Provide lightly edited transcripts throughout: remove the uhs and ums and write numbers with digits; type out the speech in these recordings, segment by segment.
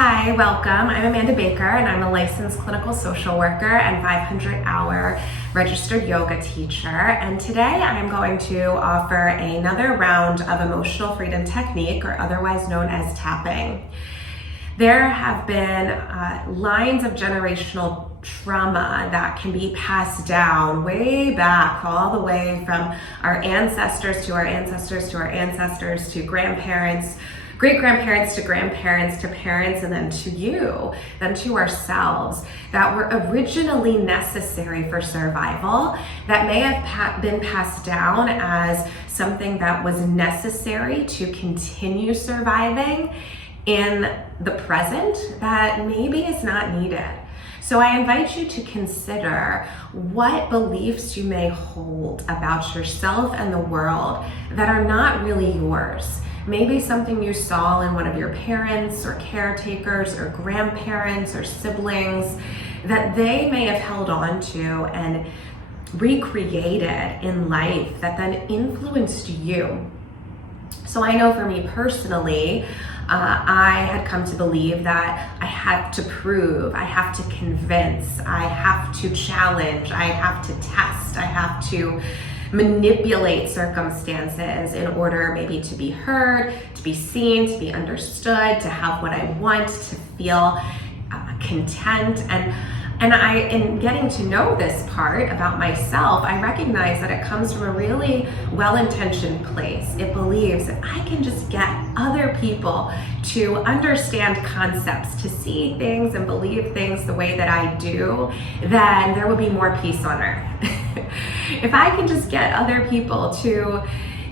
Hi, welcome. I'm Amanda Baker and I'm a licensed clinical social worker and 500-hour registered yoga teacher. And today I'm going to offer another round of emotional freedom technique, or otherwise known as tapping. There have been lines of generational trauma that can be passed down way back, all the way from our ancestors to our ancestors to our ancestors to grandparents, great-grandparents to grandparents to parents, and then to you, then to ourselves, that were originally necessary for survival, that may have been passed down as something that was necessary to continue surviving in the present, that maybe is not needed. So I invite you to consider what beliefs you may hold about yourself and the world that are not really yours. Maybe something you saw in one of your parents or caretakers or grandparents or siblings that they may have held on to and recreated in life that then influenced you. So I know for me personally, I had come to believe that I have to prove, I have to convince, I have to challenge, I have to test, I have to manipulate circumstances in order maybe to be heard, to be seen, to be understood, to have what I want, to feel content. And in getting to know this part about myself, I recognize that it comes from a really well-intentioned place. It believes that I can just get other people to understand concepts, to see things and believe things the way that I do, then there will be more peace on earth. If I can just get other people to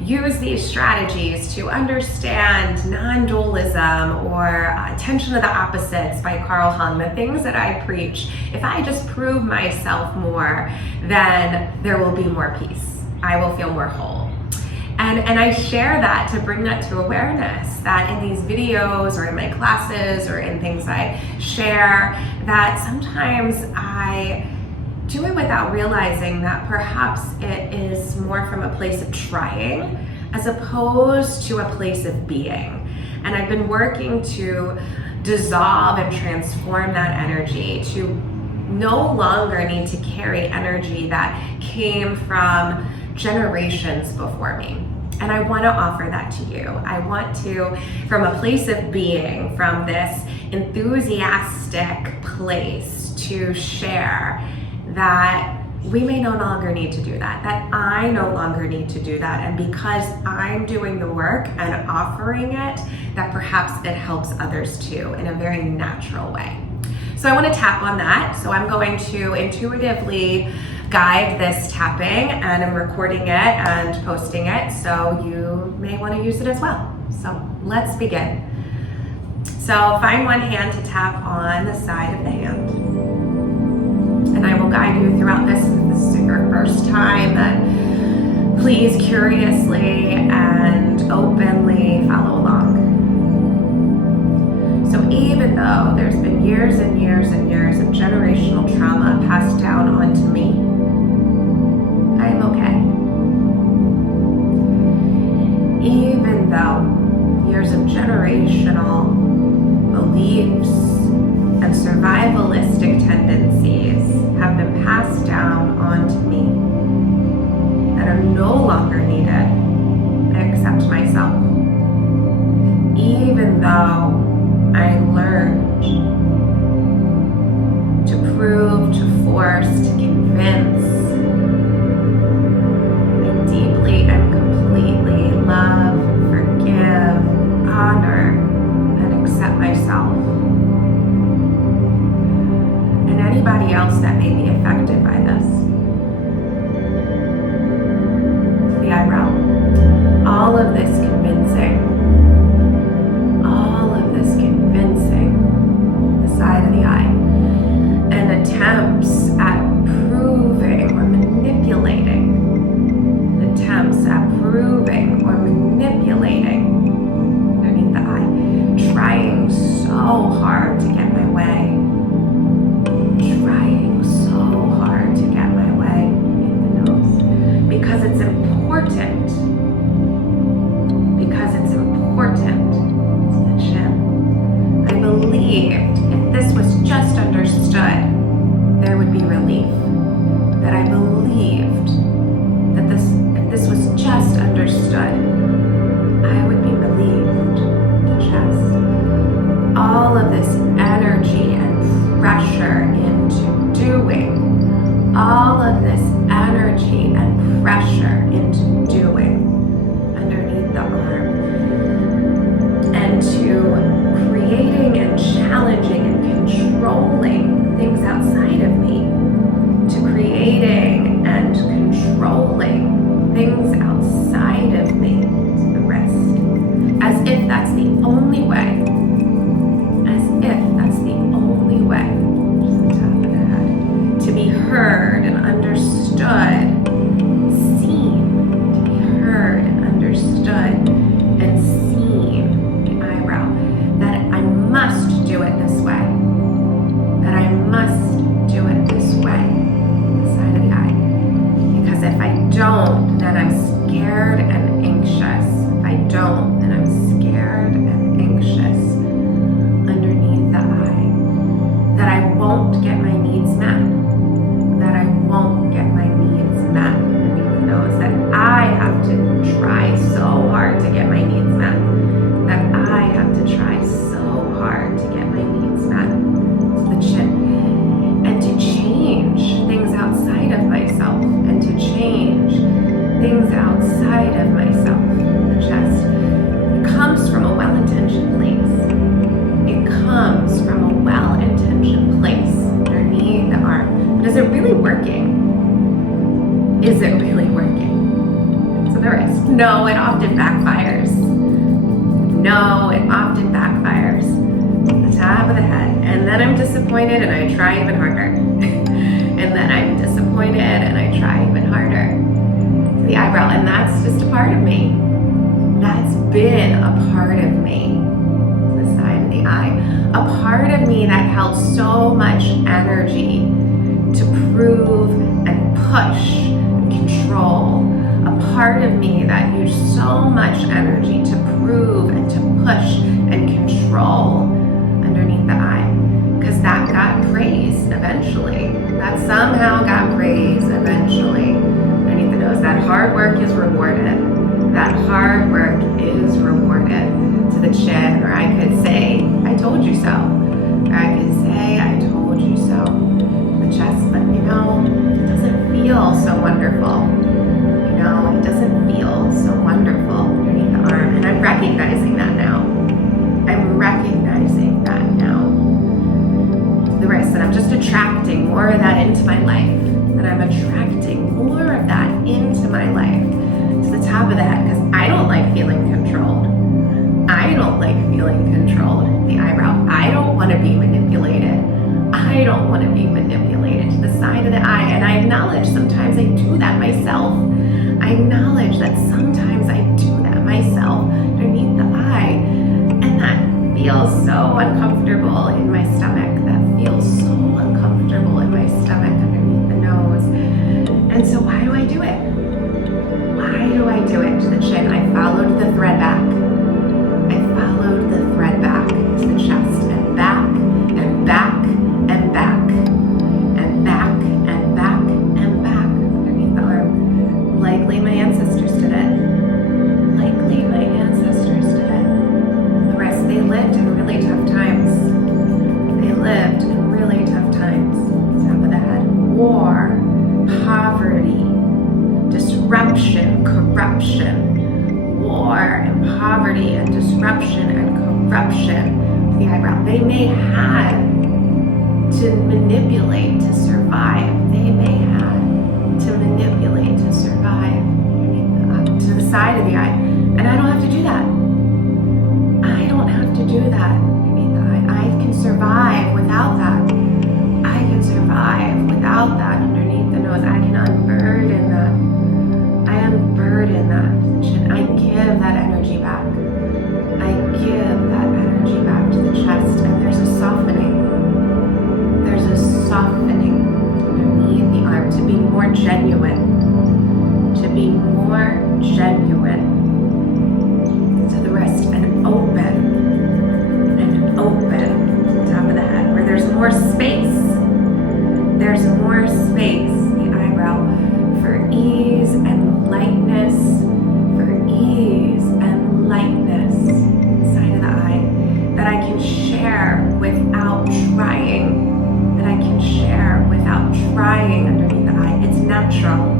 use these strategies to understand non-dualism or attention to the opposites by Carl Jung, the things that I preach, if I just prove myself more, then there will be more peace. I will feel more whole. And I share that to bring that to awareness, that in these videos or in my classes or in things I share, that sometimes I do it without realizing that perhaps it is more from a place of trying as opposed to a place of being. And I've been working to dissolve and transform that energy, to no longer need to carry energy that came from generations before me. And I want to offer that to you. I want to, from a place of being, from this enthusiastic place, to share that we may no longer need to do that I no longer need to do that. And because I'm doing the work and offering it, that perhaps it helps others too in a very natural way. So I want to tap on that. So I'm going to intuitively guide this tapping, and I'm recording it and posting it, so you may want to use it as well. So let's begin. So find one hand to tap on the side of the hand. And I will guide you throughout this. If this is your first time, then please curiously and openly follow along. So even though there's been years and years and years of generational trauma passed down onto me, I am okay. Even though years of generational beliefs and survivalistic tendencies have been passed down onto me that are no longer needed, I accept myself. Even though I learned to prove, to force, to convince, I deeply and completely love, forgive, honor, and accept myself. And anybody else that may be affected by this. The eyebrow. All of this convincing. All of this convincing. The side of the eye. And attempts at proving or manipulating. Attempts at proving or manipulating underneath the eye. Trying so hard to get my way. Trying so hard to get my believed if this was just understood, there would be relief. That I believed that if this was just understood, I would be relieved. The chest. All of this energy and pressure into doing. All of this energy and pressure into doing underneath the arm. And to creating and challenging and controlling things outside of me. To creating and controlling things outside of me. To the rest. As if that's the only way. As if that's the only way. Just the top of the head. To be heard and understood. Seen. To be heard and understood and seen. The eyebrow. That I must do it this way. That I must do it this way. The side of the eye. Because if I don't, then I'm scared and anxious. If I don't, then I'm scared and anxious underneath the eye. That I won't get my needs met. That I won't get my needs met underneath the nose. That I have to try so hard to get my needs met. That I have to try so hard to get my needs met. To the chin. And to change things outside of myself. And to change things outside of myself. The chest. It comes from a well-intentioned place. It comes from a well-intentioned place underneath the arm. But is it really working? Is it really working? So the rest. No, it often backfires. No, it often backfires. The top of the head. And then I'm disappointed and I try even harder. And then I'm disappointed and I try even harder. To the eyebrow. And that's just a part of me. That's been a part of me. To the side of the eye. A part of me that held so much energy to prove and push and control. A part of me that used so much energy to prove and to push and control underneath the eye. Because that got praised eventually. That somehow got praised eventually underneath the nose. That hard work is rewarded. That hard work is rewarded. To the chin, or I could say, I told you so. Or I could say, I told you so. The chest, but it doesn't feel so wonderful. It doesn't feel so wonderful underneath the arm. And I'm recognizing that now. I'm recognizing that now. The wrist, and I'm just attracting more of that into my life. That I'm attracting more of that into my life. To the top of the head, because I don't like feeling controlled. I don't like feeling controlled. The eyebrow. I don't want to be manipulated. I don't want to be manipulated. To the side of the eye. And I acknowledge sometimes I do that myself. I acknowledge that sometimes I do that myself underneath the eye. And that feels so uncomfortable in my stomach. That feels so uncomfortable in my stomach underneath the nose. And so why do I do it? Why do I do it? To the chin. I followed the thread back. I followed the thread back to the chest and back and back and back and back and back and back underneath the arm. Likely my ancestors did it. Likely my ancestors did it. The rest, they lived in really tough times. They lived in really tough times. Top of the head. War, poverty, disruption, corruption. War and poverty and disruption and corruption. The eyebrow. They may have to manipulate to survive. They may have to manipulate to survive. To the side of the eye. And I don't have to do that. I don't have to do that underneath the eye. I can survive without that. I can survive without that underneath the nose. I can unburden that. I unburden that. I give that energy back. I give that energy back to the chest. And there's a softening. There's a softening underneath the arm to be more genuine. To be more genuine. To the wrist and open. And open. share without trying, that I can share without trying underneath the eye. It's natural.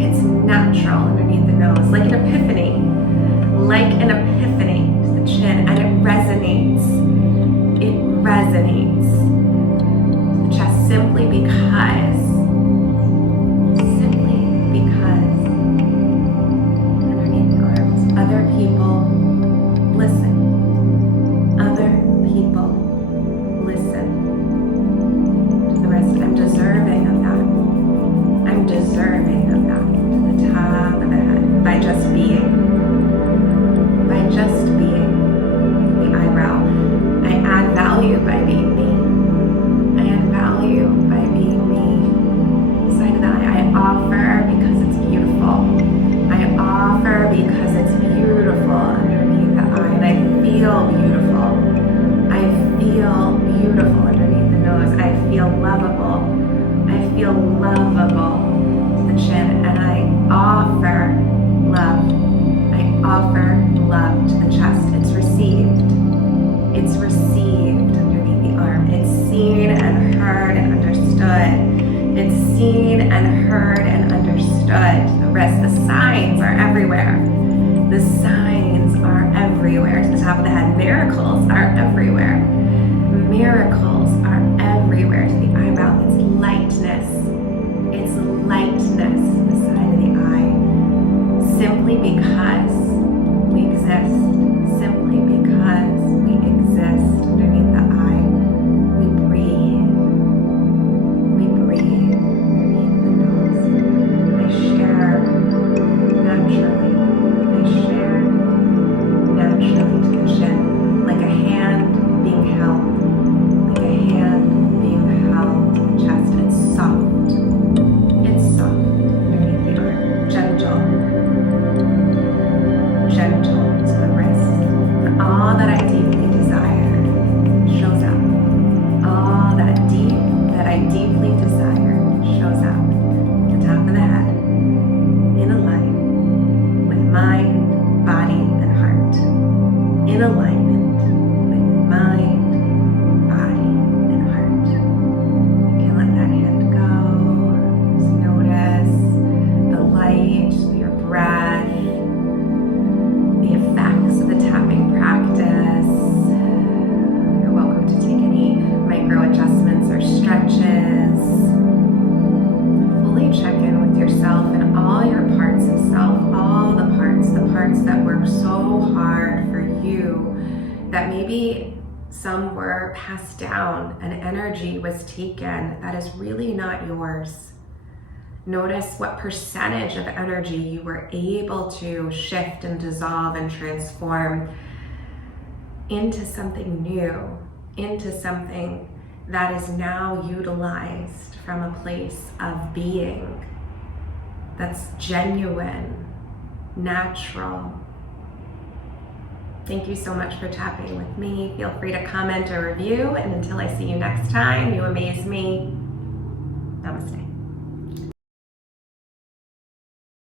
It's natural underneath the nose, like an epiphany. Like an epiphany to the chin, and it resonates. It resonates to the chest simply because underneath the arms, other people listen. Other people listen to the rest. I'm deserving of that. I'm deserving of that. To the top of the head, by just being. By just being. The eyebrow. I add value by being me. I add value by being me. The side of the eye. I offer because it's beautiful. I offer because it's beautiful underneath the eye, and I feel beautiful. I feel beautiful underneath the nose. I feel lovable. I feel lovable to the chin, and I offer love. I offer love to the chest. It's received. It's received underneath the arm. It's seen and heard and understood. It's seen and heard and understood. The rest, the signs are everywhere. The signs are everywhere. To the top of the head, miracles are everywhere. Miracles are everywhere. To the eyebrow, it's lightness. It's lightness, the side of the eye. Simply because we exist. Simply because we exist underneath the eye. We breathe. We breathe underneath the nose. I share naturally. I share naturally to the chin, like a hand being held. Like a hand being held to the chest. It's soft. It's soft underneath the arm. Gentle. Gentle to the wrist. And all that I deeply desire shows up. All that I deeply desire shows up. At the top of the head, in alignment with mind, body, and heart. In alignment with mind, body, and heart. You can let that hand go. Just notice the light, your breath, the effects of the tapping practice. You're welcome to take any micro adjustments or stretches. Fully check in with yourself and all your parts of self, all the parts that work so hard for you, that maybe some were passed down and energy was taken that is really not yours. Notice what percentage of energy you were able to shift and dissolve and transform into something new, into something that is now utilized from a place of being that's genuine, natural. Thank you so much for tapping with me. Feel free to comment or review, and until I see you next time, you amaze me. Namaste.